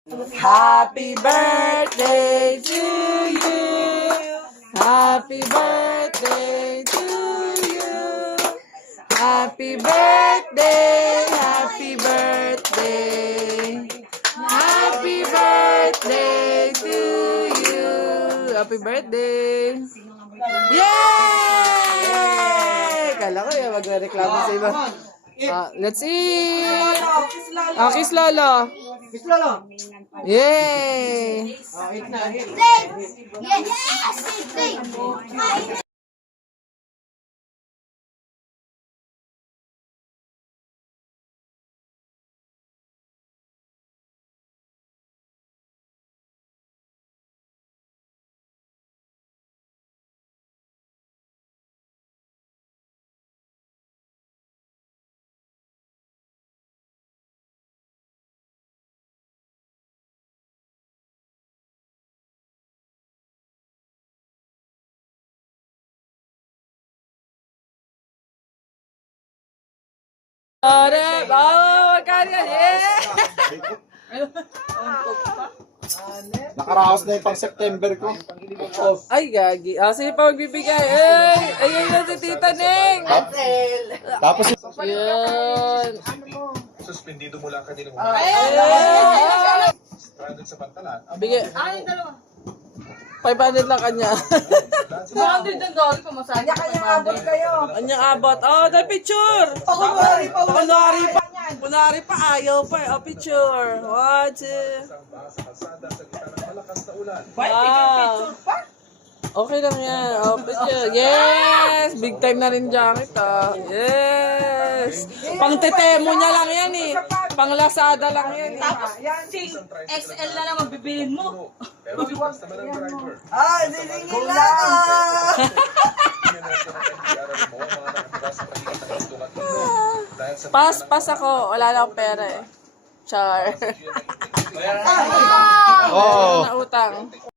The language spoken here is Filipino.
Happy birthday to you. Happy birthday to you. Happy birthday, happy birthday. Happy birthday to you. Happy birthday. Yay! Kala ko yung magre-reklamo sa iba. Let's eat! Kiss Lolo. Kiss Lolo. Yay! Eat na, eat. Yes! Magkano yan? Nakaraos na yung pang September ko. Ay, gagi. Sino pa magbibigay? Ayun na si Tita Ning. Tapos Yun. Suspendido mula kanina mo. Stranded sa pantalan. Bigay. 500 lang kanya. 200 ang dami pa masaya. Kanya abot kayo. Kanyang abot. Dahil picture. Kunwari pa, ayaw pa. Picture. 1, 2. Sa kalsada sa gitna ng malakas na ulan. Wow. Okay lang yan. Picture. Yes! Big time na rin dyan ito. Yes! Pang tetemo niya lang yan eh. Pang Lazada lang yan eh. Tapos, XL na lang mabibilin mo. Pero lipas naman ang driver. Dilingin lang. Pas ako. Wala lang pera eh. Char. Oo. Nautang.